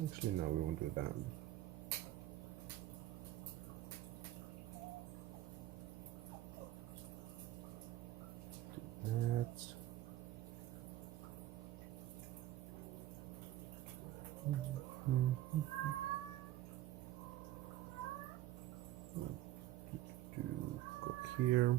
Actually, no, we won't do that. That's go here.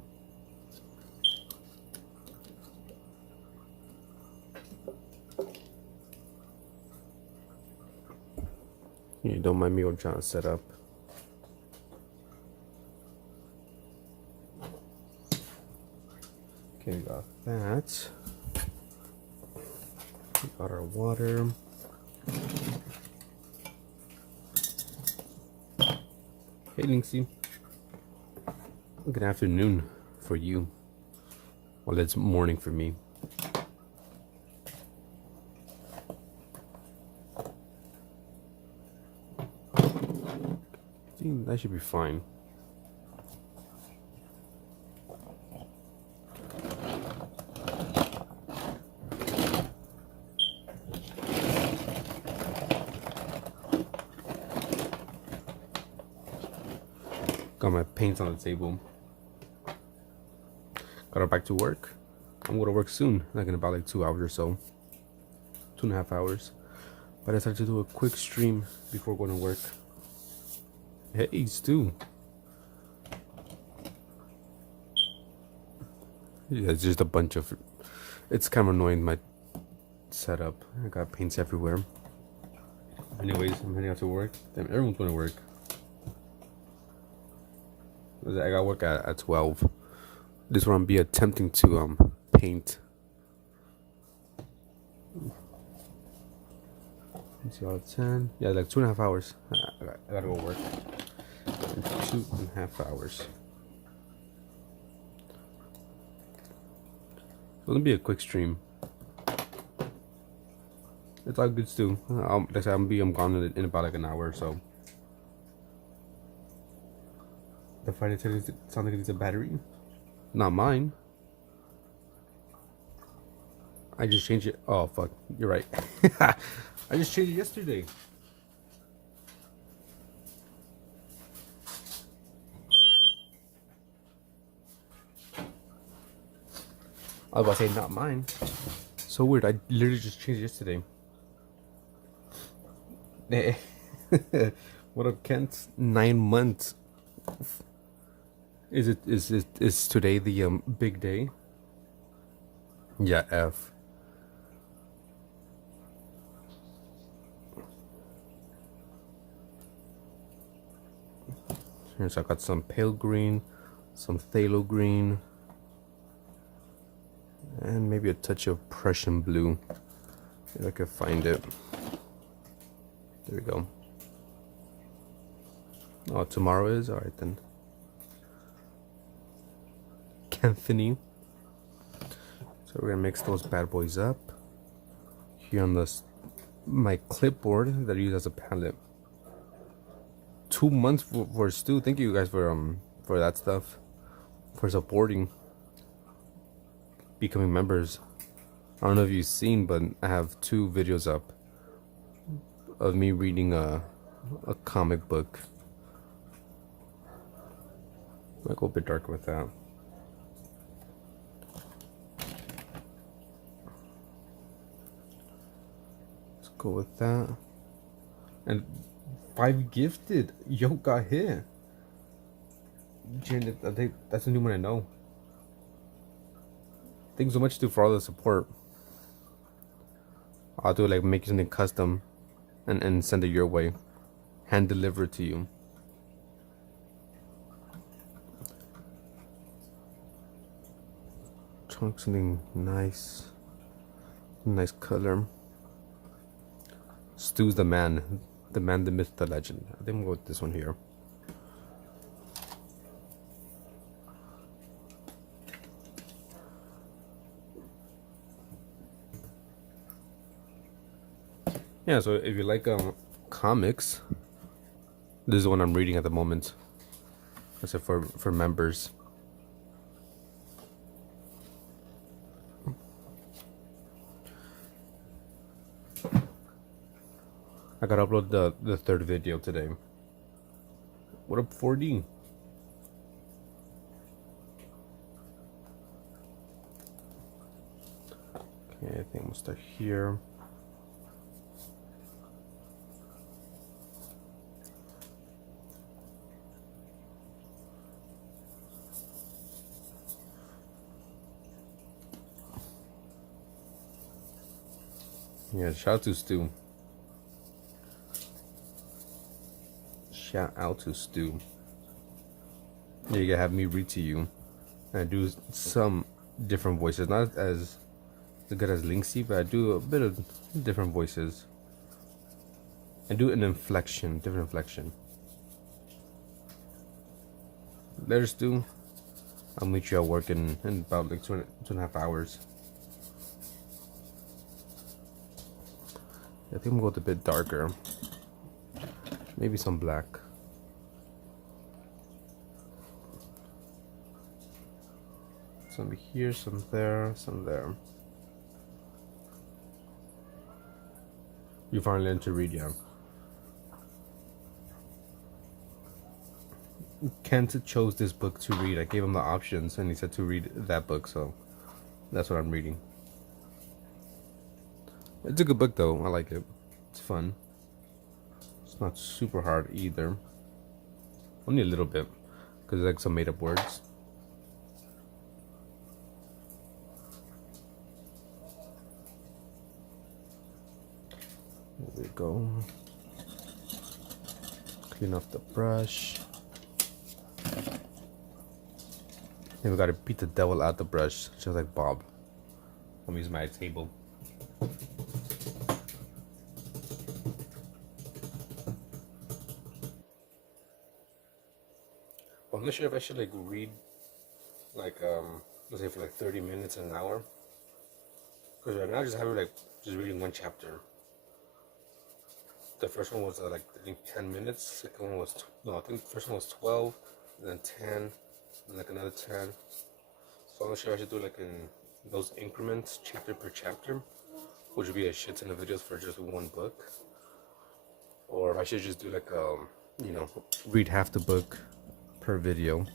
You don't mind me or John set up. Okay, we got that. We got our water. Hey, Linksy. Good afternoon for you. Well, it's morning for me. I think that should be fine. Got my paints on the table. Got her back to work. I'm gonna work soon, like in about 2 hours or so. 2.5 hours. But I decided to do a quick stream before going to work. Hey, Stu. Yeah, it's just a bunch of... It's kind of annoying, my setup. I got paints everywhere. Anyways, I'm heading out to work. Damn, everyone's going to work. I got work at 12. This is where I'm be attempting to paint. Let's see, all 10. Yeah, 2.5 hours. I gotta go work. 2.5 hours. So it'll be a quick stream. It's all good too. Like I said, I'm gone in about an hour or so. The Friday sounds like it's a battery. Not mine. I just changed it. Oh fuck, you're right. I just changed it yesterday. I was about to say not mine. So weird. I literally just changed it yesterday. What up, Kent? 9 months. Is today the big day? Yeah, F. Here, so I got some pale green, some phthalo green, and maybe a touch of Prussian blue. If I could find it. There we go. Oh, tomorrow is? Alright then. Anthony. So we're gonna mix those bad boys up. Here on my clipboard that I use as a palette. 2 months for Stu. Thank you guys for that stuff. For supporting. Becoming members. I don't know if you've seen, but I have 2 videos up of me reading a comic book. I'll go a bit darker with that. Let's go with that. And 5 gifted. Yo, got hit. Jen, I think that's the new one I know. Thanks so much, too, for all the support. I'll do make something custom and send it your way. Hand deliver to you. Trying something nice. Nice color. Stu's the man. The man, the myth, the legend. I think I'm going to go with this one here. Yeah, so if you like comics. This is the one I'm reading at the moment. That's it for members. I gotta upload the third video today. What up, 4D? Okay, I think we'll start here. Yeah, shout out to Stu. Shout out to Stu. Yeah, you gotta have me read to you. And I do some different voices. Not as good as Linksy, but I do a bit of different voices. I do an inflection, different inflection. Later, Stu. I'll meet you at work in about like 2.5 hours. I think I'm gonna go with a bit darker. Maybe some black. Some here, some there, some there. You finally learned to read, yeah. Kent chose this book to read. I gave him the options and he said to read that book, so that's what I'm reading. It's a good book though. I like it. It's fun. It's not super hard either. Only a little bit, because like some made up words. There we go. Clean off the brush. Then we gotta beat the devil out the brush, just like Bob. I'm using my table. I'm not sure if I should like read like let's say for like 30 minutes an hour, because right now I just have it like just reading one chapter. The first one was like I think 10 minutes. Second one was no, I think the first one was 12, and then 10, and like another 10. So I'm not sure if I should do like in those increments, chapter per chapter, which would be a shit ton of videos for just one book, or if I should just do like you know, read half the book per video.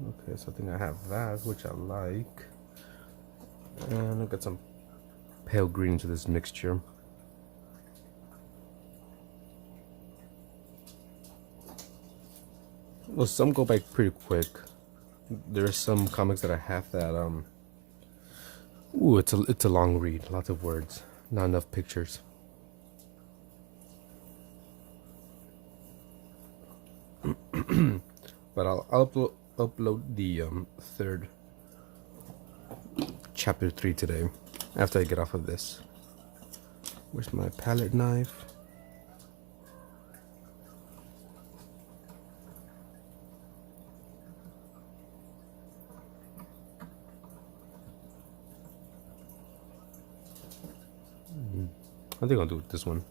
Okay, so I think I have that, which I like, and I'll get some pale green into this mixture. Well, some go by pretty quick. There's some comics that I have that ooh, it's a long read, lots of words, not enough pictures. But I'll upload the third chapter 3 today after I get off of this. Where's my palette knife? I think I'll do this one.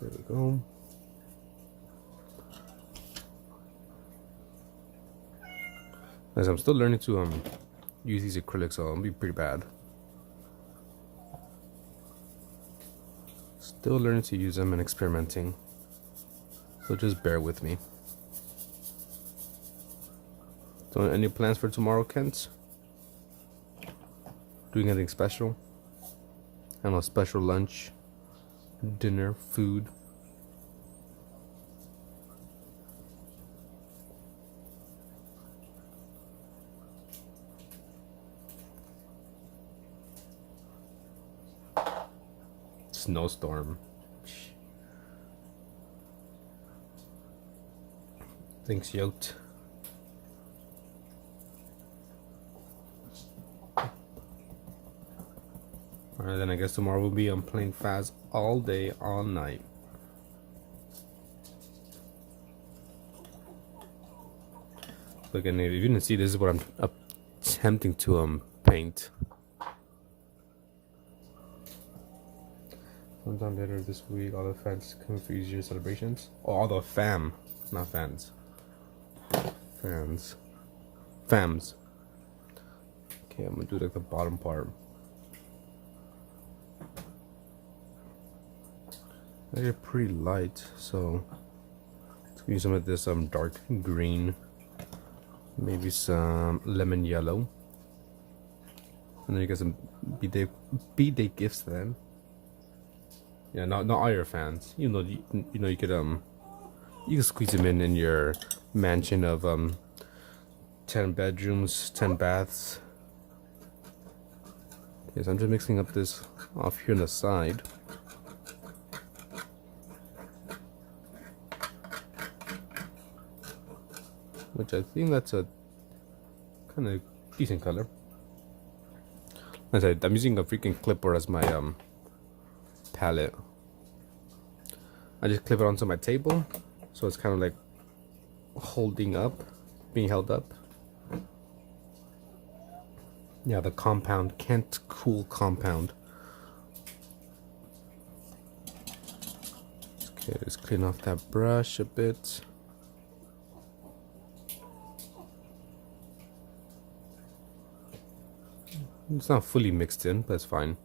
There we go. As I'm still learning to use these acrylics, so I'll be pretty bad. Still learning to use them and experimenting. So just bear with me. So any plans for tomorrow, Kent? Doing anything special? I don't know, special lunch, dinner, food. Snowstorm. Thanks, yoked. Alright, then I guess tomorrow we'll be playing Faz all day, all night. Look, and if you didn't see, this is what I'm attempting to paint. Sometime later this week, all the fans come for easier celebrations. Oh, all the fam, not fans. Fans. Fams. Okay, I'm gonna do like the bottom part. They're pretty light, so let's use some of this dark green, maybe some lemon yellow, and then you get some B-Day gifts then. Yeah, not all your fans. You know you could you can squeeze them in your mansion of 10 bedrooms, 10 baths. Okay, so I'm just mixing up this off here on the side. Which I think that's a kind of decent color. Like I said, I'm using a freaking clipboard as my palette. I just clip it onto my table, so it's kind of like holding up, being held up. Yeah, the compound, Kent Cool compound. Okay, let's clean off that brush a bit. It's not fully mixed in, but it's fine.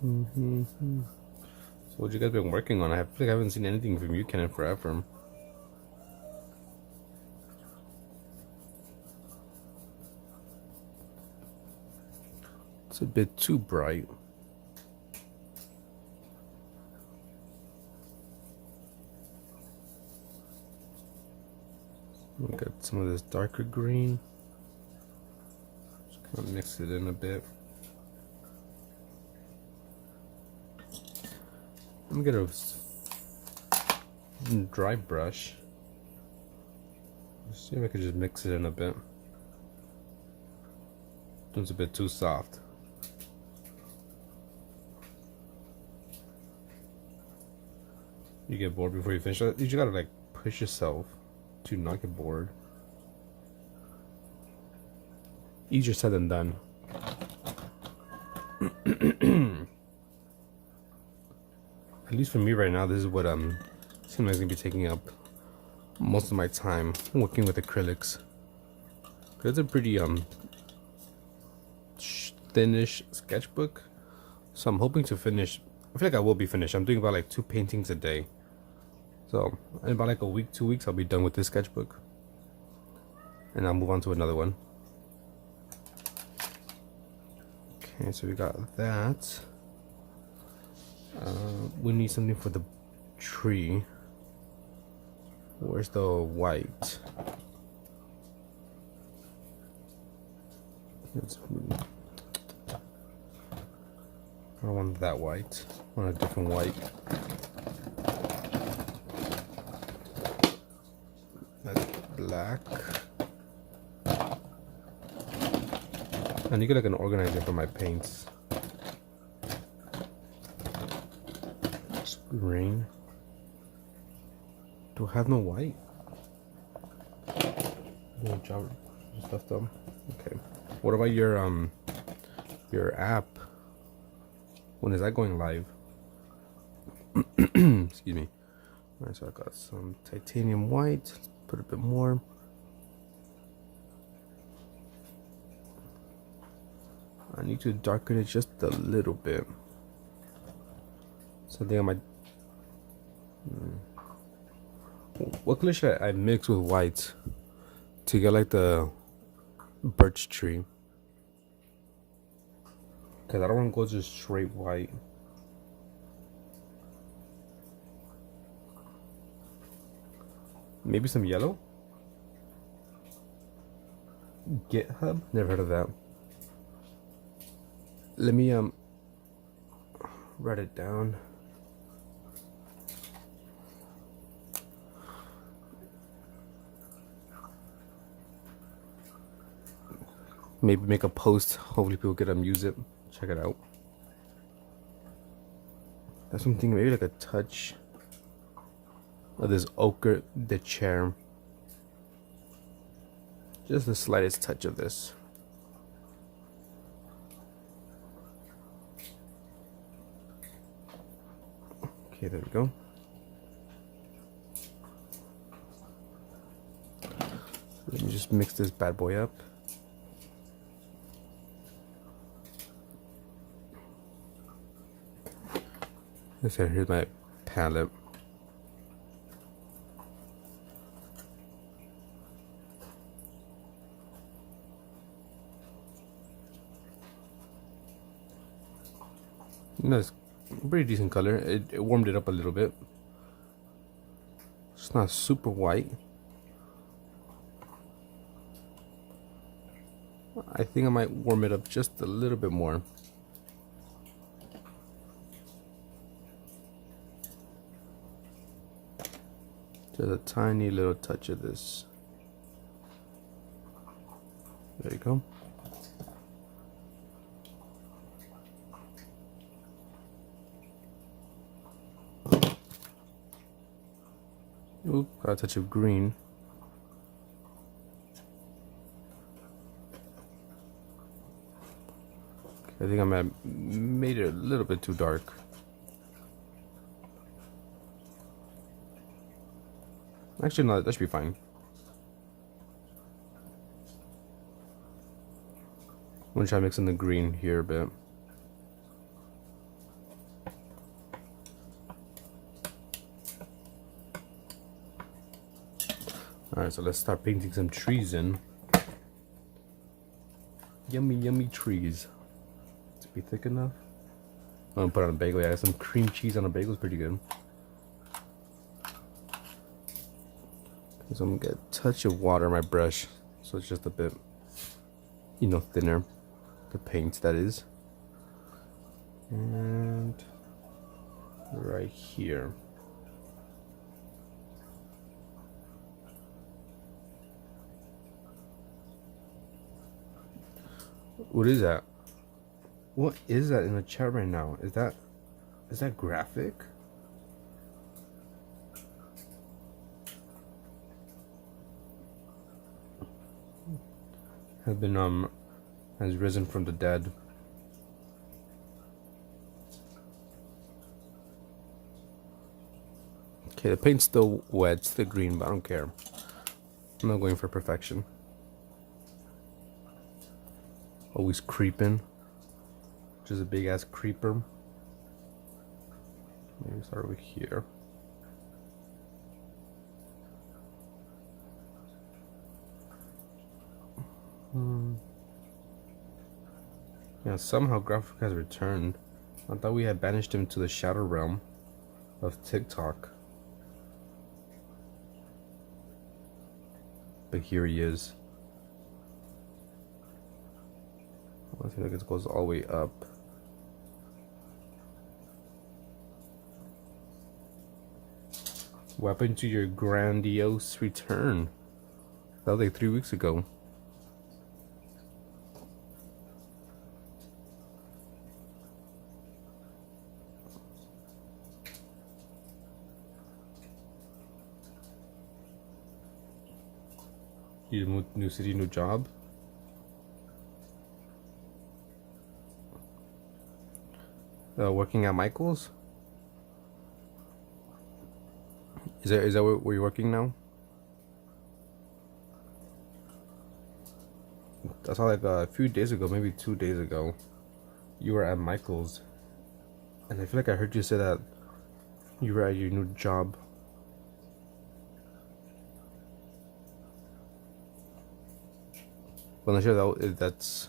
So what you guys been working on? I feel like I haven't seen anything from you, Ken, in forever. It's a bit too bright. We'll get some of this darker green. Just kind of mix it in a bit. I'm gonna get a dry brush. Let's see if I can just mix it in a bit. It's a bit too soft. You get bored before you finish. You just gotta like push yourself to not get bored. Easier said than done. At least for me right now, this is what seems like it's gonna be taking up most of my time working with acrylics. It's a pretty thinnish sketchbook, so I'm hoping to finish. I feel like I will be finished. I'm doing about like 2 paintings a day, so in about like a week, 2 weeks, I'll be done with this sketchbook, and I'll move on to another one. Okay, so we got that. We need something for the tree. Where's the white? I don't want that white. I want a different white. That's black. I need like an organizer for my paints. Green. Do I have no white? No job stuff though. Okay. What about your app? When is that going live? Excuse me. Alright, so I got some titanium white. Let's put a bit more. I need to darken it just a little bit. So I think I might. What color should I mix with white to get like the birch tree? Because I don't want to go just straight white. Maybe some yellow? GitHub? Never heard of that. Let me write it down. Maybe make a post. Hopefully people get them use it. Check it out. That's something, maybe like a touch of this ochre de chair. Just the slightest touch of this. Okay, there we go. Let me just mix this bad boy up. Okay, here's my palette. That's pretty decent color. It warmed it up a little bit. It's not super white. I think I might warm it up just a little bit more. Just a tiny little touch of this. There you go. Oop, got a touch of green. I think I might have made it a little bit too dark. Actually, no, that should be fine. I'm gonna try mixing the green here a bit. Alright, so let's start painting some trees in. Yummy, yummy trees. To be thick enough. I'm gonna put on a bagel. Yeah, some cream cheese on a bagel is pretty good. So I'm gonna get a touch of water on my brush, so it's just a bit, you know, thinner. The paint, that is. And right here. What is that? What is that in the chat right now? Is that graphic? Has risen from the dead. Okay, the paint's still wet, it's still green, but I don't care. I'm not going for perfection. Always creeping. Just a big ass creeper. Maybe start over here. Yeah, somehow Graphic has returned. I thought we had banished him to the shadow realm of TikTok. But here he is. I think it goes all the way up. What happened to your grandiose return? That was like 3 weeks ago. You moved, new city, new job. Working at Michael's. Is that where you're working now? I saw like a few days ago, maybe 2 days ago, you were at Michael's, and I feel like I heard you say that you were at your new job. But I'm not sure if that's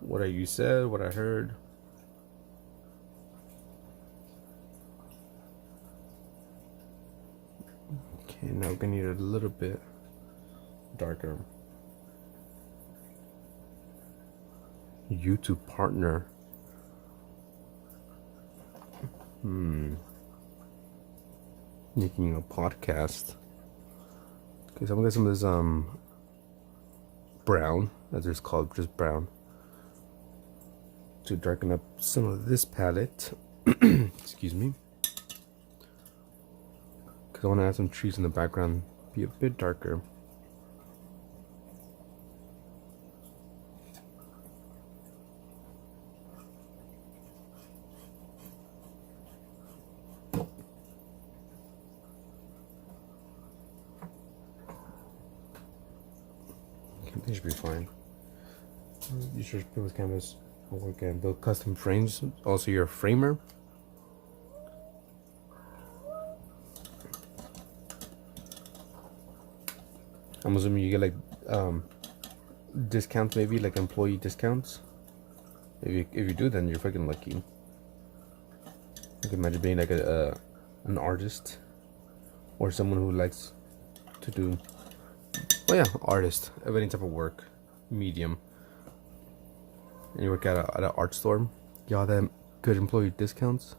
what you said, what I heard. Okay, now we're gonna need it a little bit darker. YouTube partner. Making a podcast. Okay, so I'm gonna get some of this brown. as it's called, just brown, to darken up some of this palette. Excuse me. Because I want to add some trees in the background, be a bit darker. They should be fine. You should build with canvas. Work and build custom frames. Also, you're a framer. I'm assuming you get like discounts, maybe like employee discounts. If you do, then you're fucking lucky. I can imagine being like an artist or someone who likes to do, oh yeah, artist of any type of work, medium. And you work at an art store. You all that good employee discounts.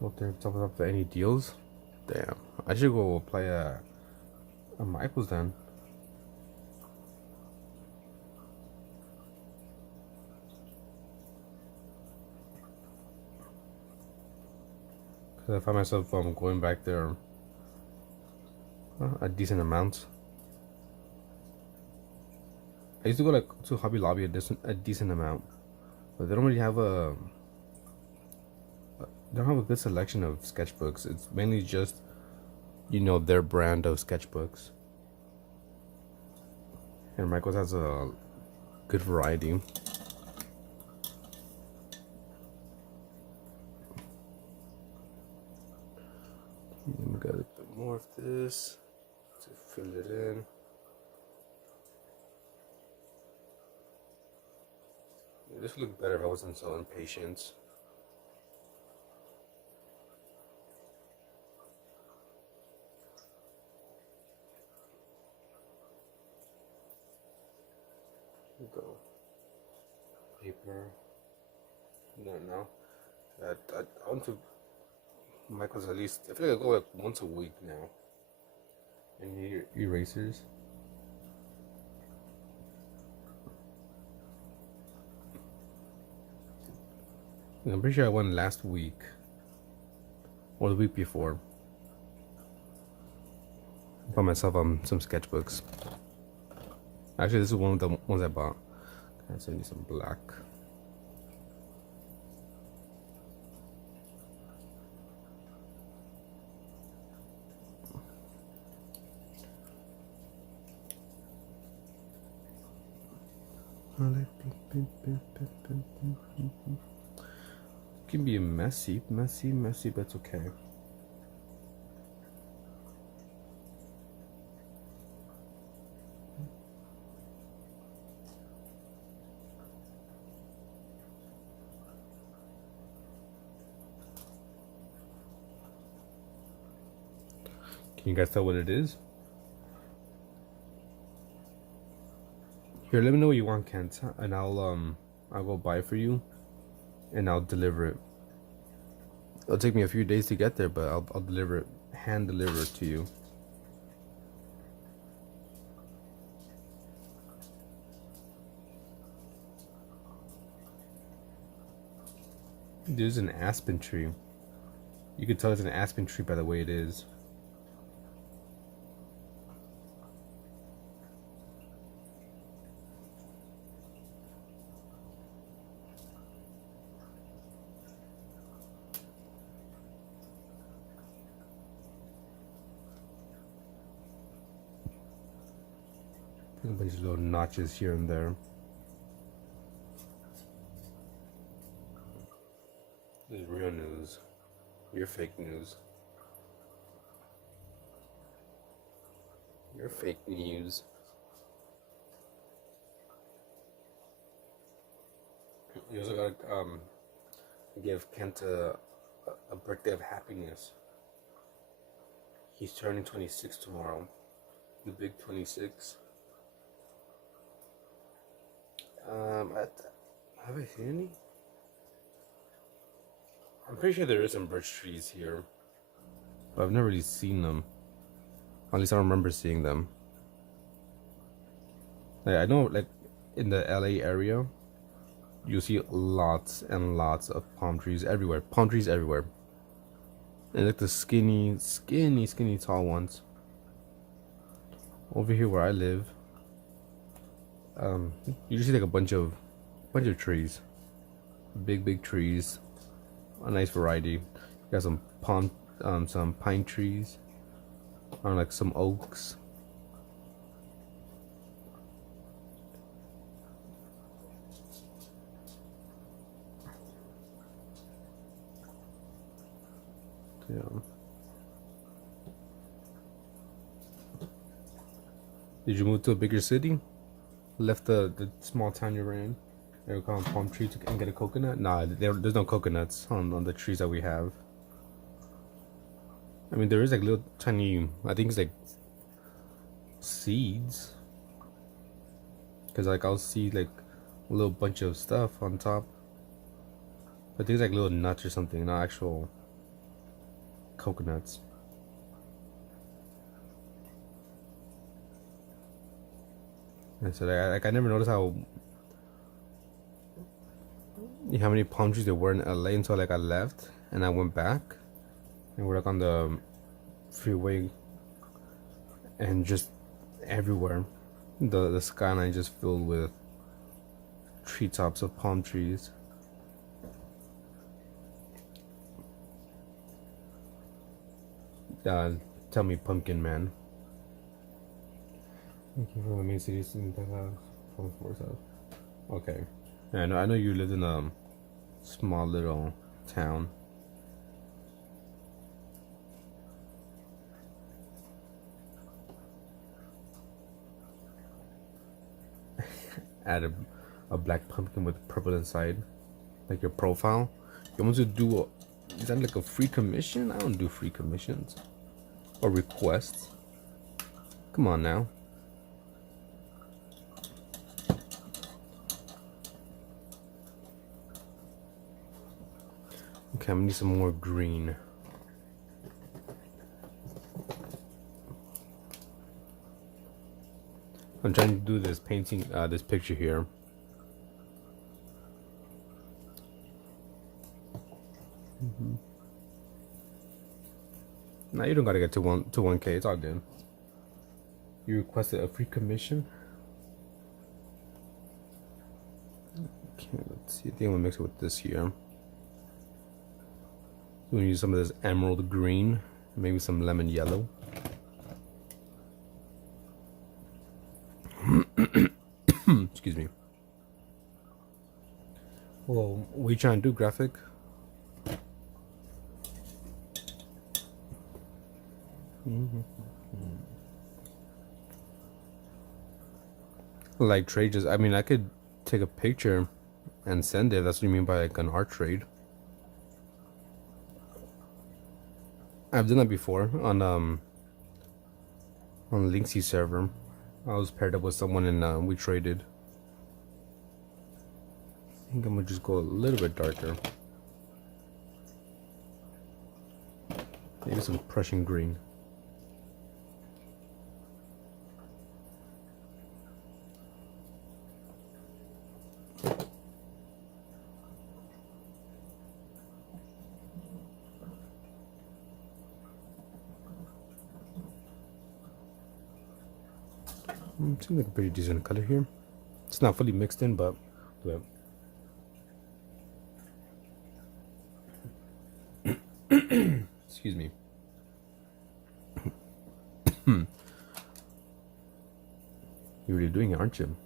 Hope they're topping up any deals. Damn, I should go apply a Michaels then. Cause I find myself going back there a decent amount. I used to go like to Hobby Lobby a decent amount, but they don't really have they don't have a good selection of sketchbooks. It's mainly just, you know, their brand of sketchbooks. And Michaels has a good variety. We got a bit more of this to fill it in. This would look better if I wasn't so impatient. Go paper. No. I want to Michael's at least. I feel like I go like once a week now. And erasers. I'm pretty sure I went last week or the week before. I bought myself some sketchbooks. Actually, this is one of the ones I bought. I still need some black. It can be messy, but it's okay. Can you guys tell what it is? Here, let me know what you want, Kent, and I'll go buy it for you, and I'll deliver it. It'll take me a few days to get there, but I'll deliver it, hand deliver it to you. There's an aspen tree. You can tell it's an aspen tree by the way it is. A bunch of little notches here and there. This is real news. You're fake news. You're fake news. You also gotta give Kent a birthday of happiness. He's turning 26 tomorrow. The big 26. Have I seen any? I'm pretty sure there is some birch trees here, but I've never really seen them. At least I don't remember seeing them. Like, I know, like, in the LA area, you see lots and lots of palm trees everywhere. Palm trees everywhere. And like the skinny tall ones. Over here where I live, you just see like a bunch of trees. Big trees. A nice variety. You got some some pine trees. Like some oaks. Yeah. Did you move to a bigger city? Left the small town you were in? They would call palm tree and get a coconut? Nah, there's no coconuts on the trees that we have. I mean, there is like little tiny, I think it's like seeds. Because like I'll see like a little bunch of stuff on top. I think it's like little nuts or something, not actual coconuts. And so like I never noticed how many palm trees there were in LA until like I left and I went back and we're like on the freeway and just everywhere the skyline just filled with treetops of palm trees. Tell me, Pumpkin Man. Thank you for the main cities in Texas. Okay. Yeah, I know you lived in a small little town. Add a black pumpkin with purple inside, like your profile. You want to do is that like a free commission? I don't do free commissions or requests. Come on now. Okay, I'm gonna need some more green. I'm trying to do this painting, this picture here. Now you don't gotta get to 1K. It's all good. You requested a free commission. Okay, let's see. I think I'm gonna mix it with this here. We're gonna use some of this emerald green, maybe some lemon yellow. Excuse me. Well, what are you trying to do, graphic? Like trade, just I mean, I could take a picture and send it. That's what you mean by like an art trade. I've done that before on Linksy server. I was paired up with someone and we traded. I think I'm gonna just go a little bit darker. Maybe some Prussian green. Seems like a pretty decent color here. It's not fully mixed in, but excuse me. You're really doing it, aren't you?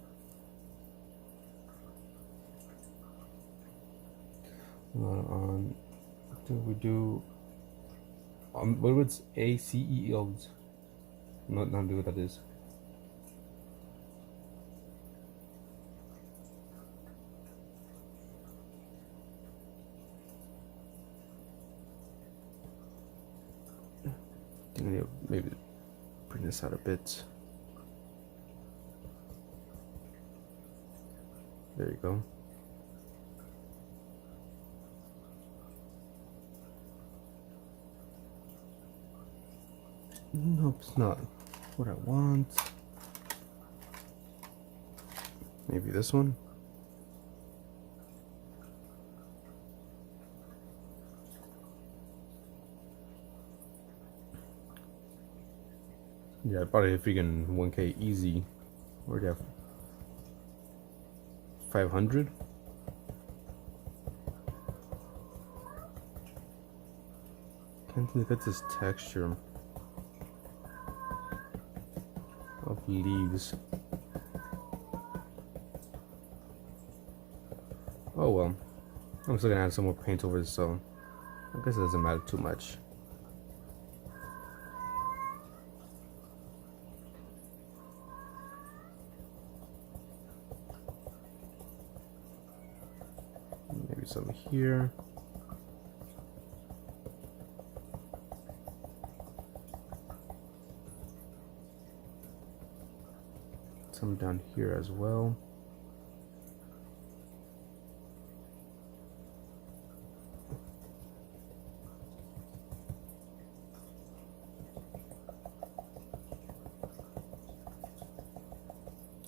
We do what was ACEOs? Not do what that is. Maybe bring this out a bit. There you go. Nope, it's not what I want. Maybe this one. Yeah, probably a freaking 1K easy. Where'd you have 500? Can't look at this texture of leaves. Oh well. I'm still gonna add some more paint over this, so I guess it doesn't matter too much. Maybe some here. Some down here as well.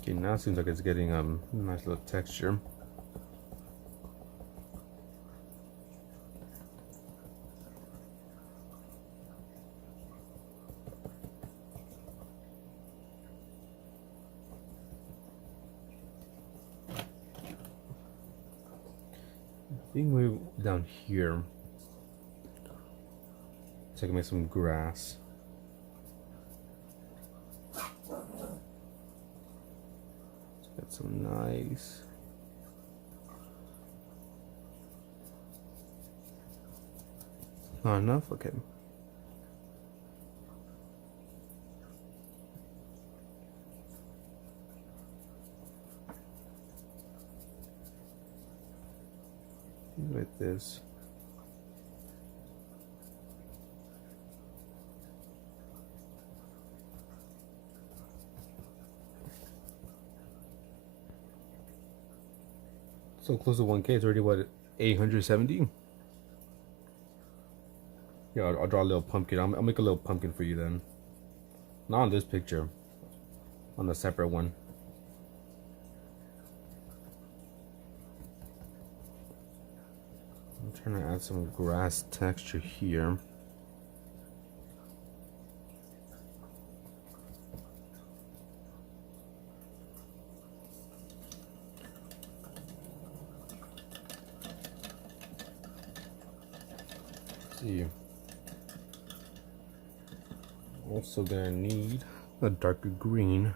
Okay, now it seems like it's getting a nice little texture. I think we're down here. So I can make some grass. Get some nice. Not enough? Okay. Like this. So close to 1K. It's already what, 870? Yeah, I'll draw a little pumpkin. I'll make a little pumpkin for you then. Not on this picture. On the separate one. I'm trying to add some grass texture here. Let's see. Also gonna need a darker green.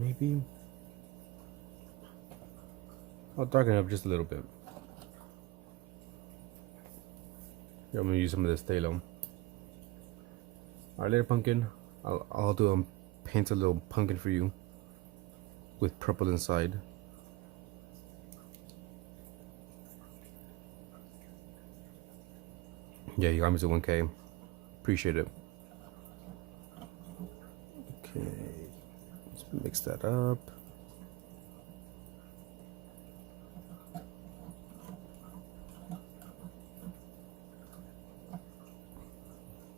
Maybe I'll darken it up just a little bit. Here, I'm gonna use some of this phthalo. Alright, later pumpkin. I'll do paint a little pumpkin for you with purple inside. Yeah, you got me to 1K. Appreciate it. Okay, let's mix that up.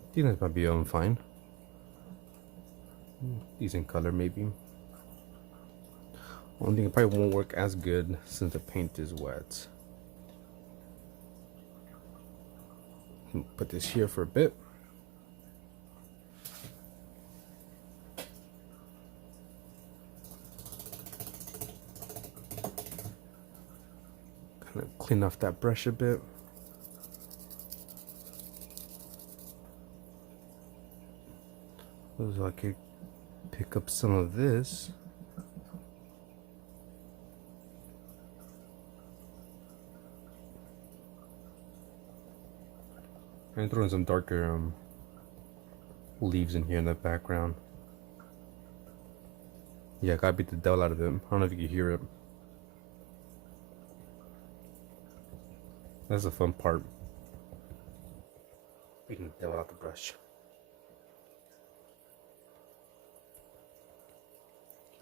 I think that might be fine. Decent color, maybe. Only thing, it probably won't work as good since the paint is wet. Put this here for a bit. Kind of clean off that brush a bit. So I could pick up some of this. And throw in some darker leaves in here in the background. Yeah, I gotta beat the devil out of it. I don't know if you can hear it. That's the fun part. Beating the devil out the brush.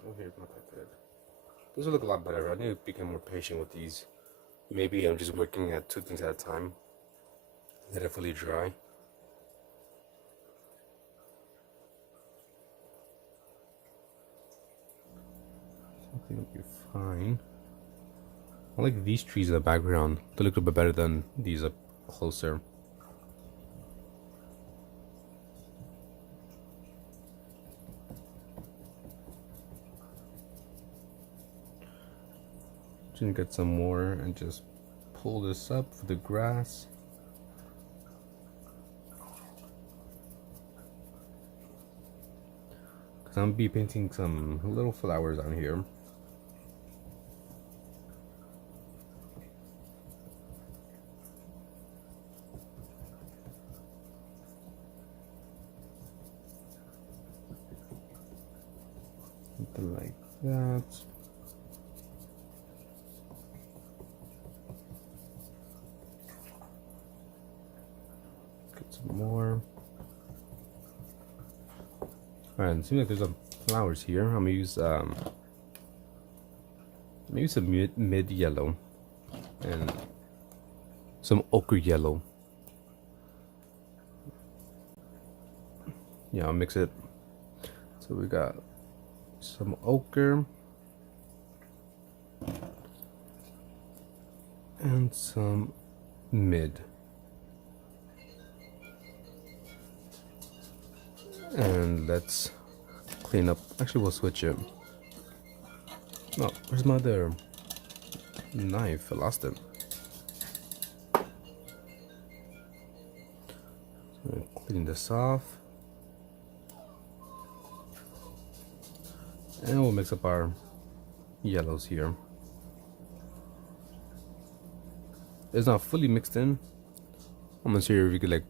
Oh, here, not that good. This will look a lot better. I need to become more patient with these. Maybe I'm just working at 2 things at a time. Let it fully dry. think it'll be fine. I like these trees in the background. They look a bit better than these up closer. Just get some more and just pull this up for the grass. Because I'm gonna be painting some little flowers on here. Something like that. Get some more. Alright, it seems like there's some flowers here. I'm gonna use maybe some mid yellow and some ochre yellow. Yeah, I'll mix it. So we got some ochre and some mid. And let's clean up. Actually, we'll switch it. Oh, where's my other knife? I lost it. So clean this off. And we'll mix up our yellows here. It's not fully mixed in. I'm not sure if you could like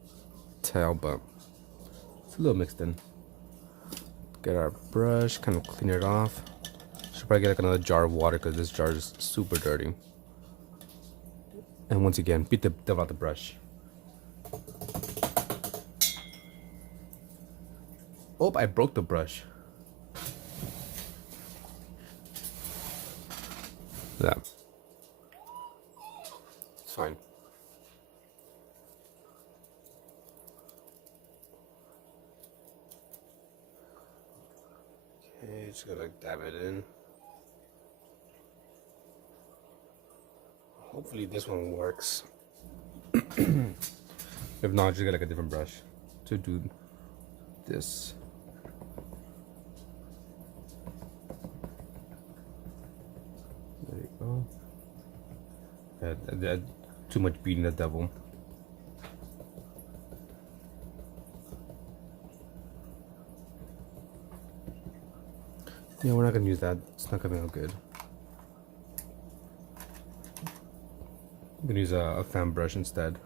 tell, but it's a little mixed in. Get our brush, kind of clean it off. Should probably get like another jar of water because this jar is super dirty. And once again, beat the devil out the brush. Oh, I broke the brush. Yeah. It's fine. Okay, just gotta dab it in. Hopefully this one works. If not, just get like a different brush to do this. There you go. Yeah, too much beating the devil. Yeah, we're not gonna use that. It's not coming out good. I'm gonna use a fan brush instead.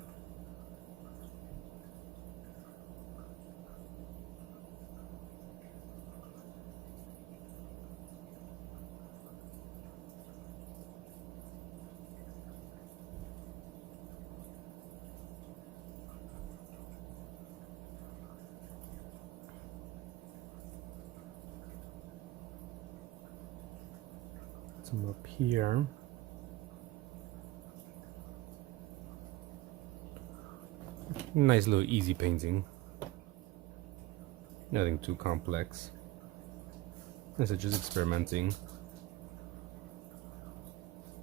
Some up here. Nice little easy painting. Nothing too complex. This is just experimenting.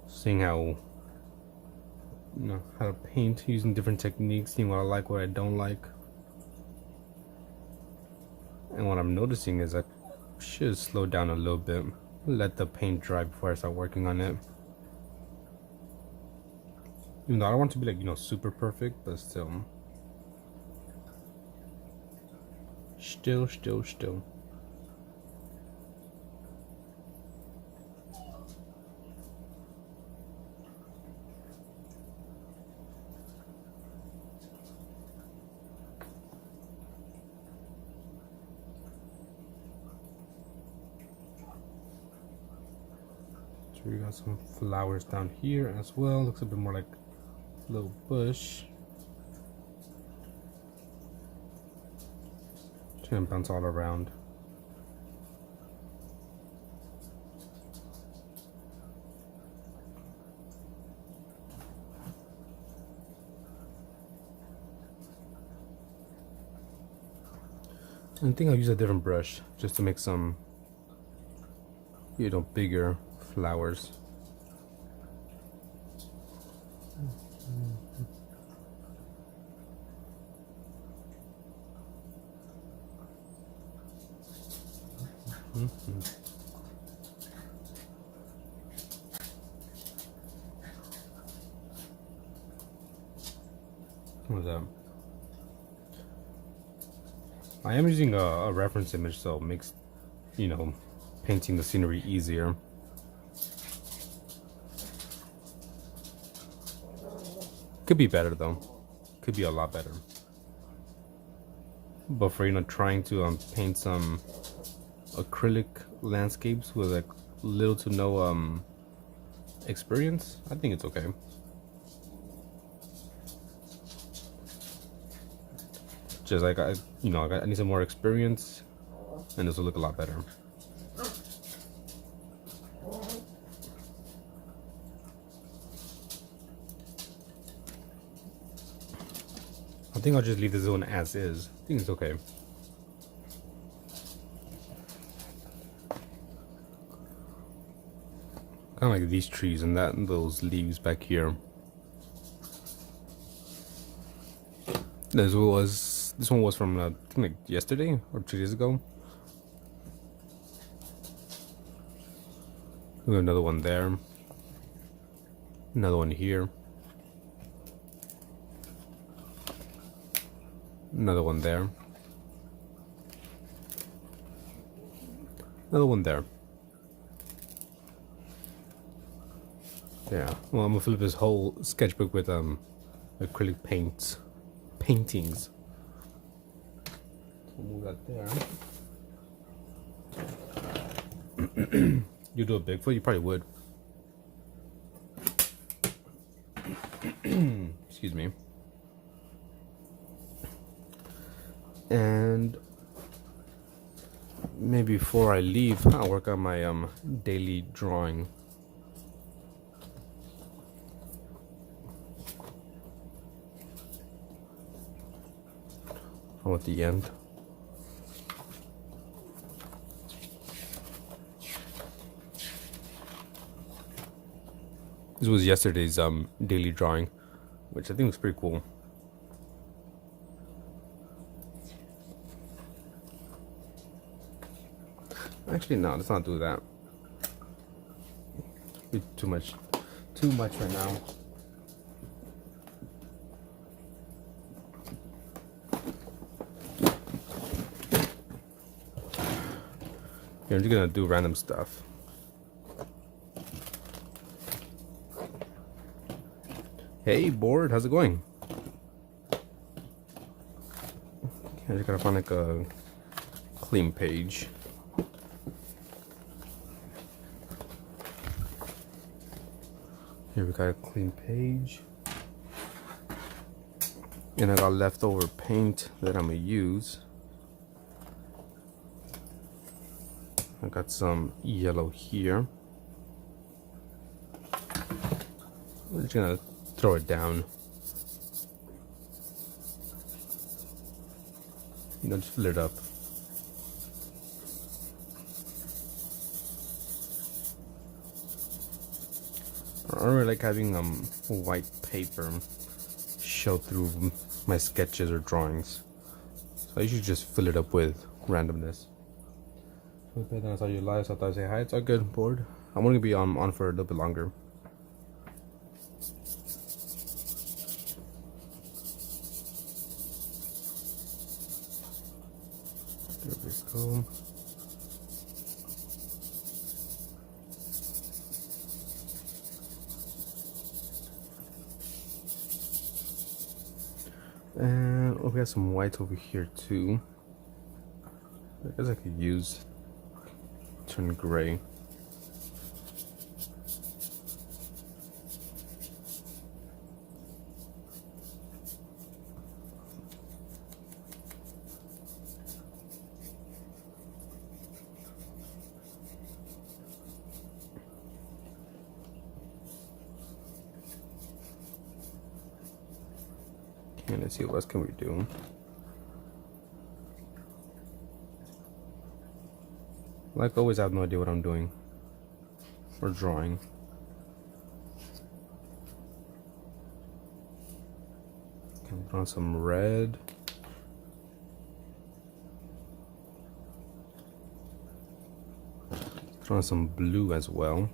Seeing how how to paint using different techniques, seeing what I like, what I don't like. And what I'm noticing is I should slow down a little bit. Let the paint dry before I start working on it. Even though I don't want to be like, super perfect, but still. Still. So we got some flowers down here as well. Looks a bit more like a little bush. Trying to bounce all around. I think I'll use a different brush just to make some, bigger flowers. What was that? I am using a reference image, so it makes, you know, painting the scenery easier. Could be better though. Could be a lot better. But for, you know, trying to paint some acrylic landscapes with like little to no experience, I think it's okay. Just like I need some more experience, and this will look a lot better. I think I'll just leave this one as is. I think it's okay. Kind of like these trees and those leaves back here. This one was from I think like yesterday or 2 days ago. We have another one there. Another one here. Another one there. Another one there. Yeah. Well, I'm gonna fill up this whole sketchbook with acrylic paintings. So move that there. You do a Bigfoot? You probably would. Excuse me. And maybe before I leave, I'll work on my daily drawing. Oh, at the end. This was yesterday's daily drawing, which I think was pretty cool. Actually, no, let's not do that. Too much right now. Here, I'm just gonna do random stuff. Hey, board, how's it going? Okay, I just gotta find like a clean page. Here we got a clean page. And I got leftover paint that I'm gonna use. I got some yellow here. I'm just gonna throw it down. You know, just fill it up. I don't really like having white paper show through my sketches or drawings, so I usually just fill it up with randomness. Okay, then I saw you live, so I thought I'd say hi. It's all good, board. I'm gonna be on for a little bit longer. There we go. And we have some white over here too. I guess I could use turn gray. Okay, let's see what else can we do. Like always, I have no idea what I'm doing. or drawing. Okay, put on some red. Put on some blue as well.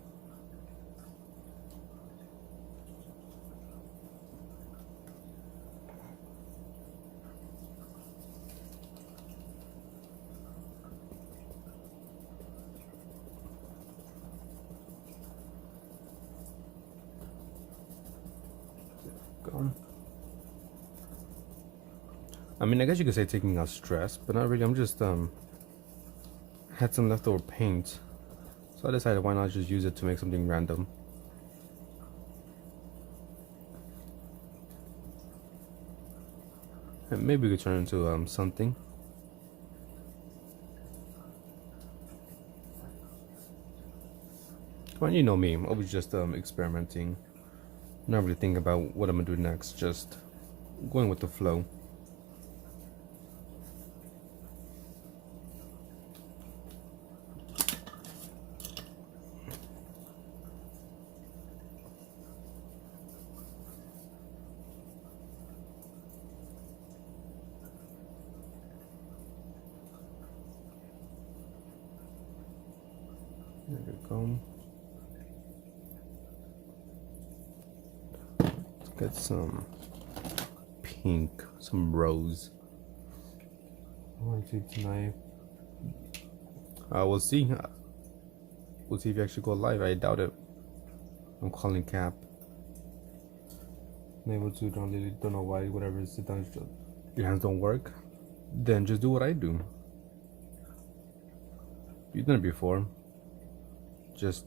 Go. I mean, I guess you could say taking out stress, but not really. I'm just had some leftover paint, so I decided why not just use it to make something random. And maybe we could turn it into something. Well, you know me, I'm always just experimenting, not really thinking about what I'm gonna do next, just going with the flow. There we go. Let's get some pink, some rose. I want to take tonight. We'll see. We'll see if you actually go live. I doubt it. I'm calling cap. Unable to, don't know why. Whatever. Sit down. Your hands don't work. Then just do what I do. You've done it before. Just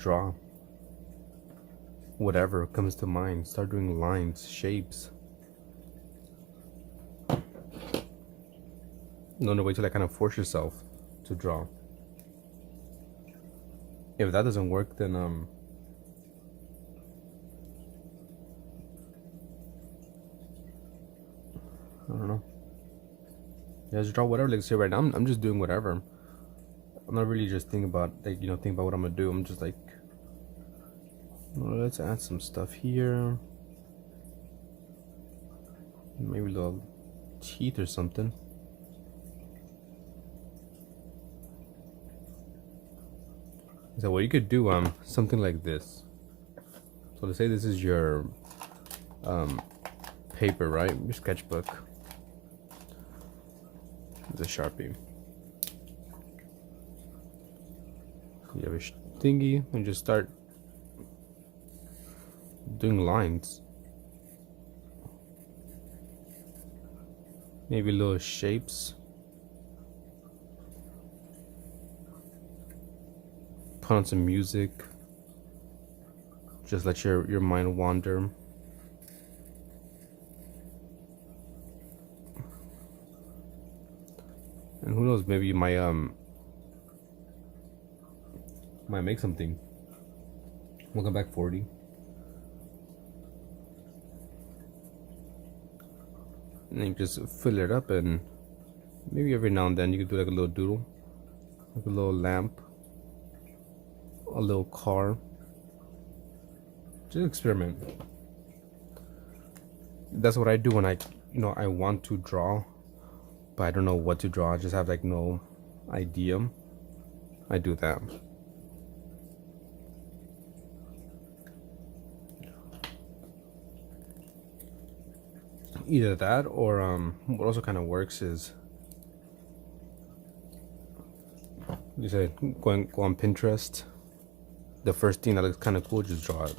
draw. Whatever comes to mind. Start doing lines, shapes. Don't wait till I kind of force yourself to draw. If that doesn't work, then I don't know. Yeah, just draw whatever. Like say right now, I'm just doing whatever. I'm not really just thinking about like think about what I'm gonna do. I'm just like, well, let's add some stuff here. Maybe a little teeth or something. So what you could do something like this. So let's say this is your paper, right? Your sketchbook. The Sharpie. You have a thingy and just start doing lines. Maybe little shapes. Put on some music. Just let your mind wander. And who knows, maybe you might make something. Welcome back, 40. And then you just fill it up, and maybe every now and then you could do like a little doodle, like a little lamp, a little car. Just experiment. That's what I do when I want to draw, but I don't know what to draw. I just have like no idea. I do that. Either that or what also kind of works is you say go on Pinterest. The first thing that looks kind of cool, just draw it.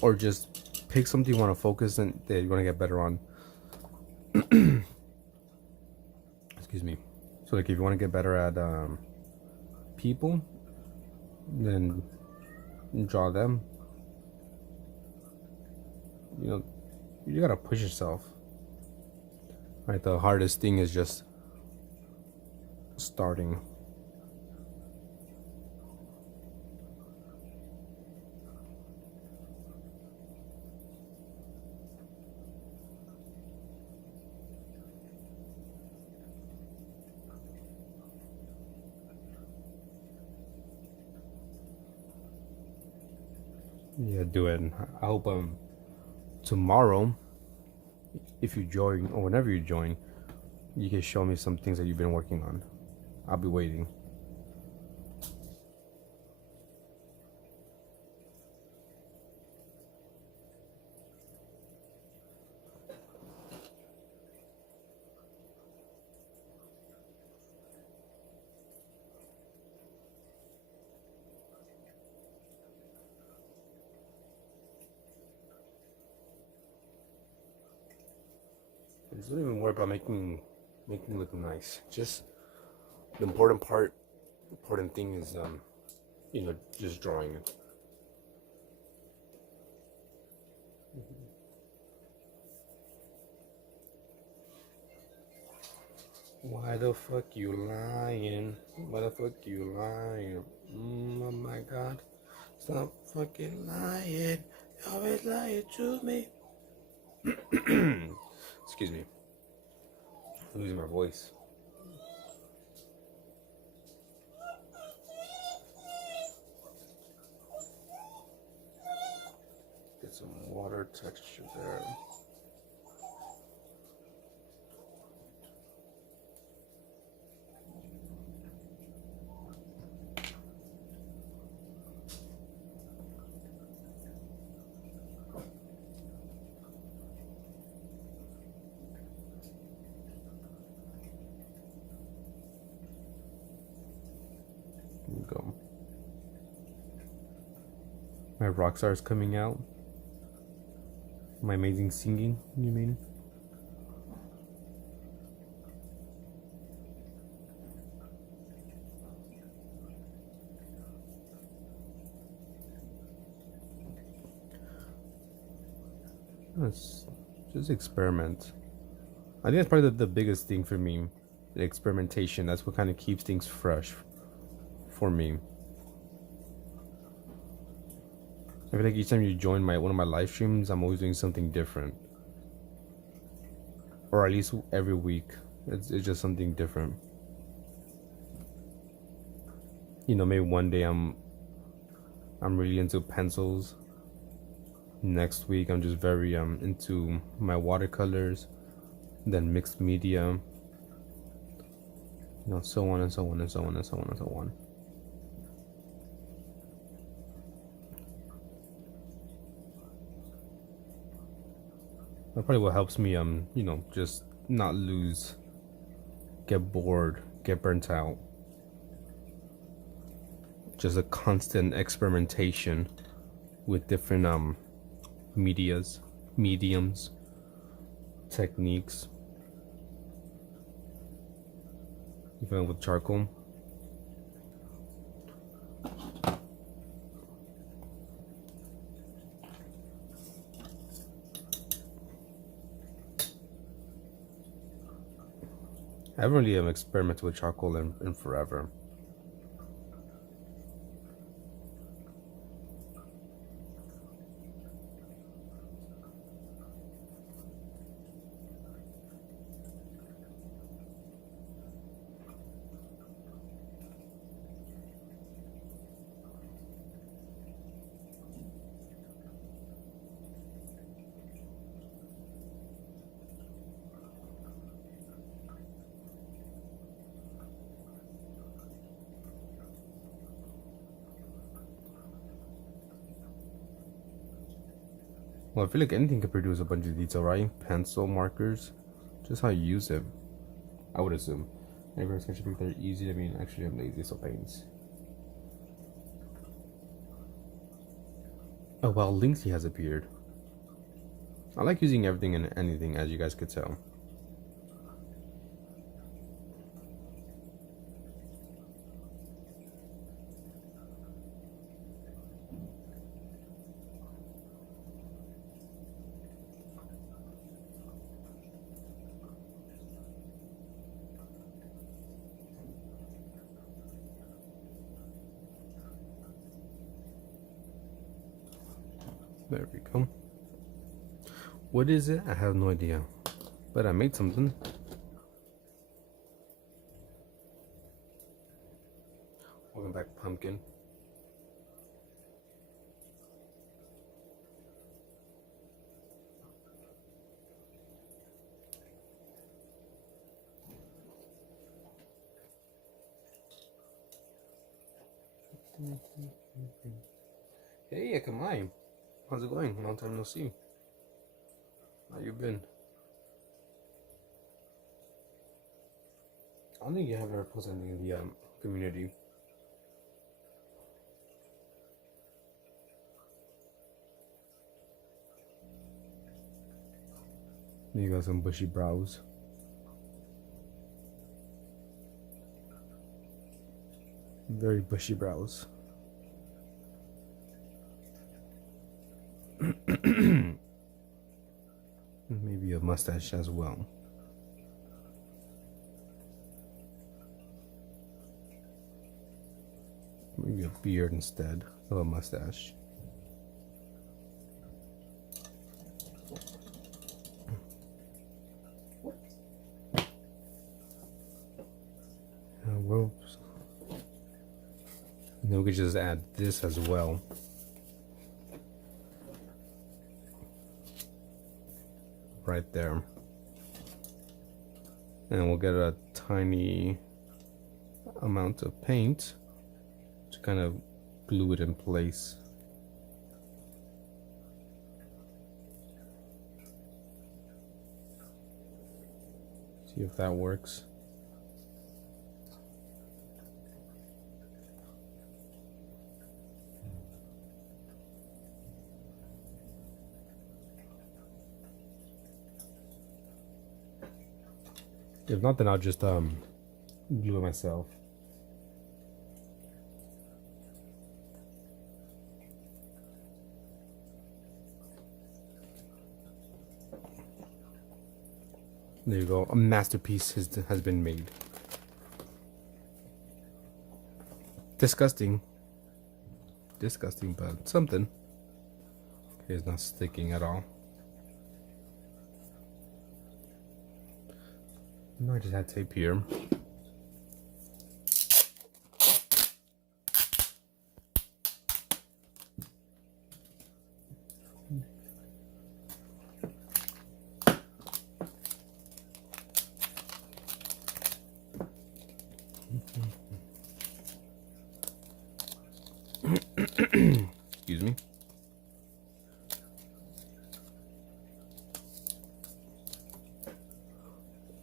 Or just pick something you want to focus on that you want to get better on. Excuse me. So like if you want to get better at people, then draw them. You gotta push yourself. Right, the hardest thing is just starting. Yeah, do it. I hope tomorrow, if you join or whenever you join, you can show me some things that you've been working on. I'll be waiting. It's not even worry about making it look nice. Just the important thing is just drawing it. Why the fuck you lying? Why the fuck you lying? Oh my god. Stop fucking lying. You always lying to me. Excuse me. I'm losing my voice. Get some water texture there. Go. My rock star is coming out. My amazing singing, you mean? Let's just experiment. I think that's probably the biggest thing for me. The experimentation. That's what kind of keeps things fresh for me. I feel like each time you join one of my live streams, I'm always doing something different, or at least every week. It's just something different. Maybe one day I'm really into pencils. Next week I'm just very into my watercolors, then mixed media. So on and so on and so on and so on and so on. That probably what helps me just not lose, get bored, get burnt out. Just a constant experimentation with different mediums, techniques. Even with charcoal. I haven't really experimented with charcoal in forever. Well, I feel like anything can produce a bunch of detail, right? Pencil, markers, just how you use it. I would assume. Everyone's sketch pick, they're easy. I mean, actually, I'm lazy, so paints. Oh well, Linksy has appeared. I like using everything and anything, as you guys could tell. There we go. What is it? I have no idea. But I made something. Welcome back, Pumpkin. Hey, Akamai. How's it going? Long time no see. How you been? I don't think you have ever posted anything in the community. You got some bushy brows. Very bushy brows. Maybe a mustache as well. Maybe a beard instead of a mustache. And then we could just add this as well. Right there. And we'll get a tiny amount of paint to kind of glue it in place. See if that works. If not, then I'll just glue it myself. There you go. A masterpiece has been made. Disgusting. Disgusting, but something. Okay, it's not sticking at all. No, I just had tape here. Excuse me.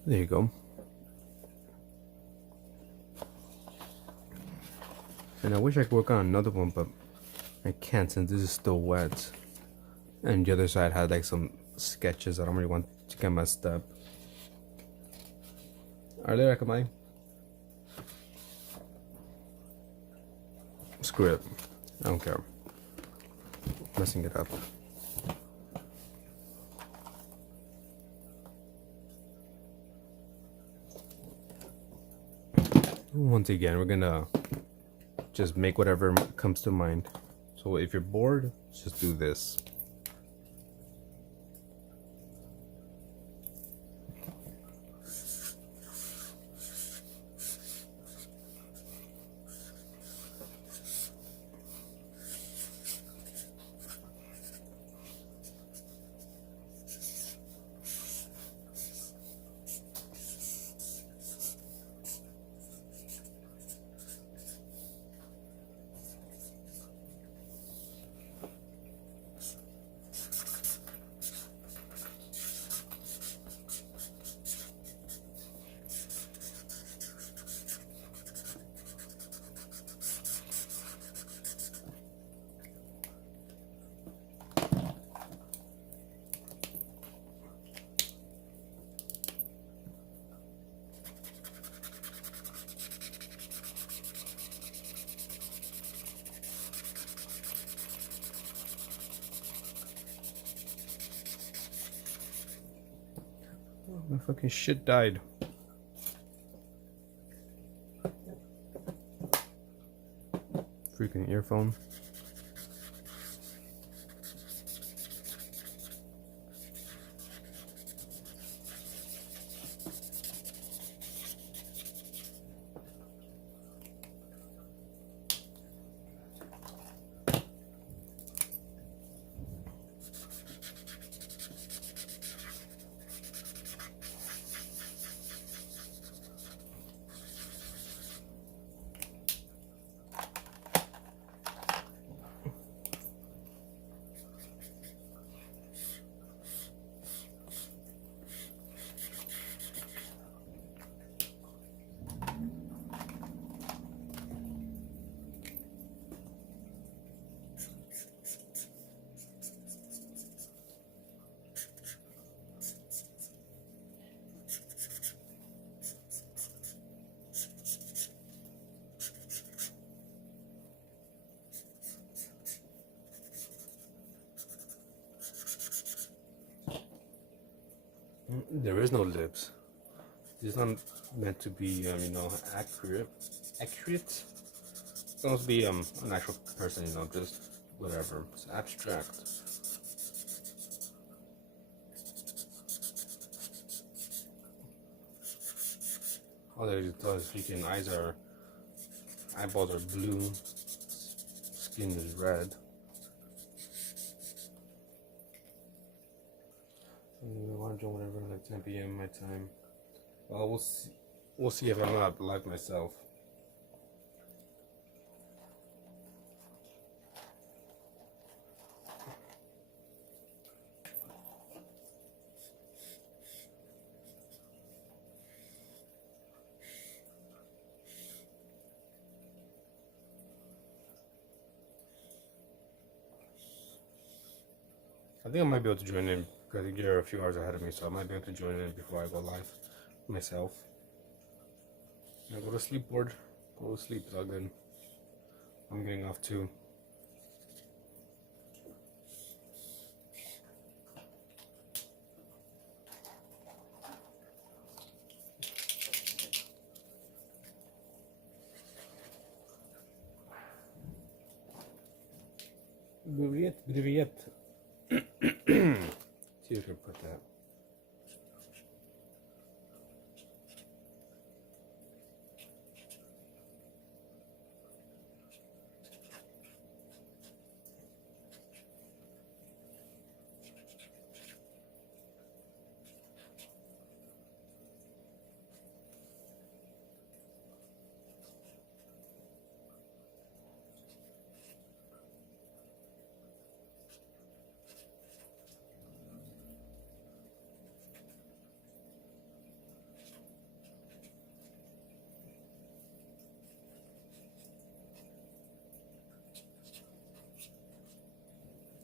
There you go. And I wish I could work on another one, but I can't since this is still wet. And the other side had like some sketches I don't really want to get messed up. Are they Akamai? Screw it. I don't care. Messing it up. Once again, we're gonna just make whatever comes to mind. So if you're bored, just do this. My fucking shit died. Freaking earphone. There is no lips. It's not meant to be, you know, accurate. Accurate. It's supposed to be an actual person, you know, just whatever. It's abstract. All there is freaking eyeballs are blue, skin is red. I want to join whatever, like 10 p.m. my time. Well, we'll see. We'll see if I'm not live myself. I think I might be able to join in because you're a few hours ahead of me, so I might be able to join in before I go live myself. I go to sleep, board. Go to sleep, it's all good. I'm getting off too. Привет. See if I can put that.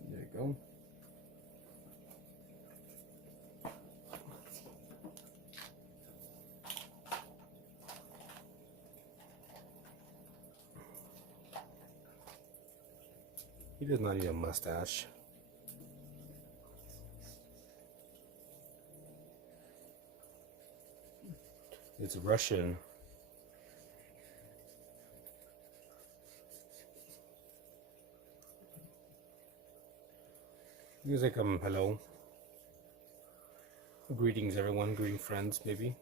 There you go. He does not need a mustache. It's Russian. Music, hello. Greetings, everyone. Greeting friends, maybe.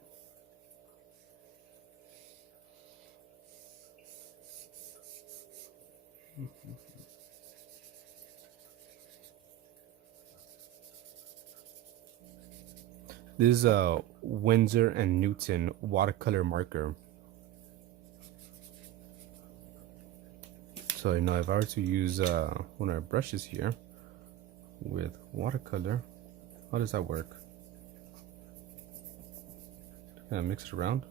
This is a Winsor and Newton watercolor marker. So, you know, if I were to use one of our brushes here with watercolor, how does that work? Kind of mix it around.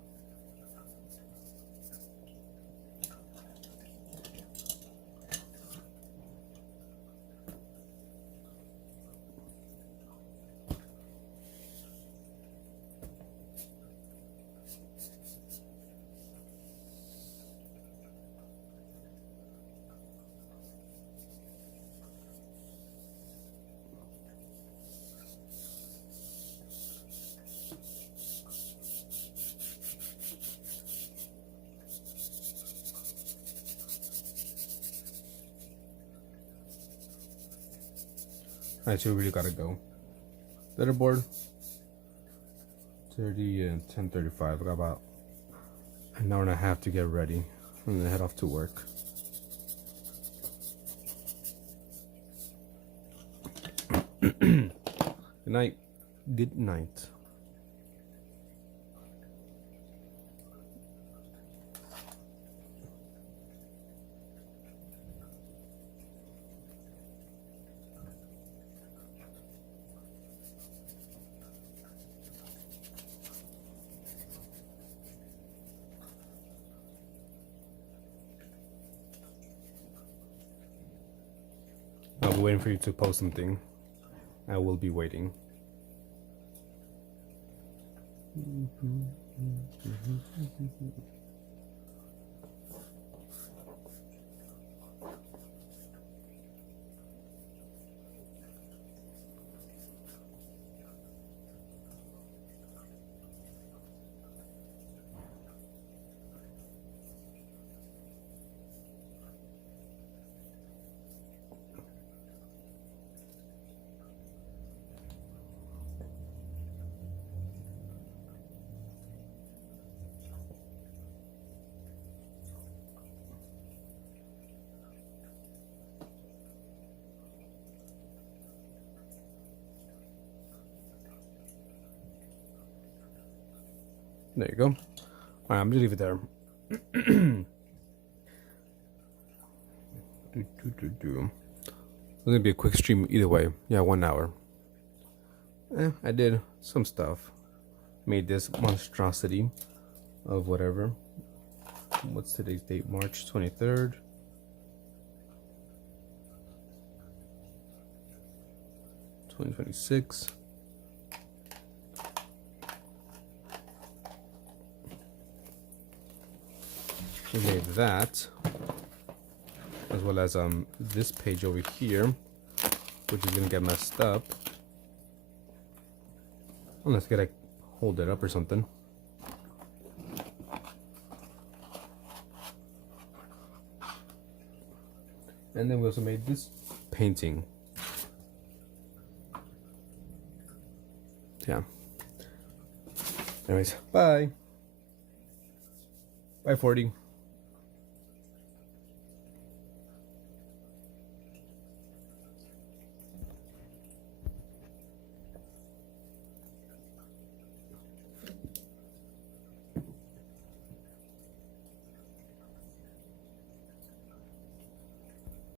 Alright, so we really gotta go. Letterboard 30 and 10:35. I got about an hour and a half to get ready. I'm gonna head off to work. Good night. Good night. I'll be waiting for you to post something. I will be waiting. There you go. Alright, I'm gonna leave it there. It's gonna be a quick stream either way. Yeah, 1 hour. I did some stuff. Made this monstrosity of whatever. What's today's date? March 23rd. $2026. We made that, as well as this page over here, which is gonna get messed up unless I gotta hold it up or something. And then we also made this painting. Yeah. Anyways, bye. Bye, 40.